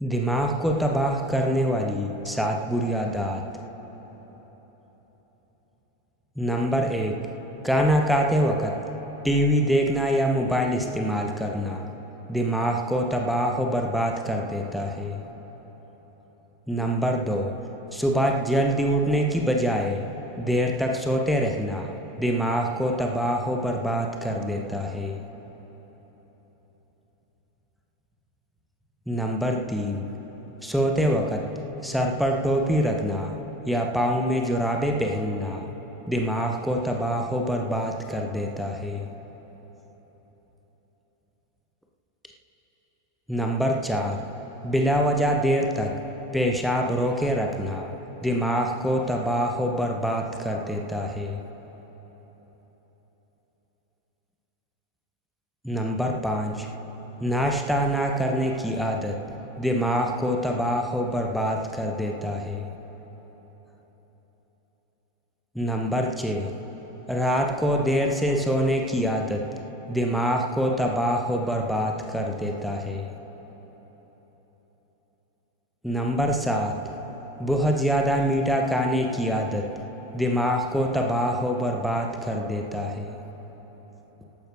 دماغ کو تباہ کرنے والی 7 بری عادات۔ نمبر 1، کھانا کھاتے وقت ٹی وی دیکھنا یا موبائل استعمال کرنا دماغ کو تباہ و برباد کر دیتا ہے۔ نمبر 2، صبح جلدی اٹھنے کی بجائے دیر تک سوتے رہنا دماغ کو تباہ و برباد کر دیتا ہے۔ نمبر 3، سوتے وقت سر پر ٹوپی رکھنا یا پاؤں میں جرابیں پہننا دماغ کو تباہ و برباد کر دیتا ہے۔ نمبر 4، بلا وجہ دیر تک پیشاب روکے رکھنا دماغ کو تباہ و برباد کر دیتا ہے۔ نمبر 5، ناشتہ نہ کرنے کی عادت دماغ کو تباہ و برباد کر دیتا ہے۔ نمبر 6، رات کو دیر سے سونے کی عادت دماغ کو تباہ و برباد کر دیتا ہے۔ نمبر 7، بہت زیادہ میٹھا کھانے کی عادت دماغ کو تباہ و برباد کر دیتا ہے۔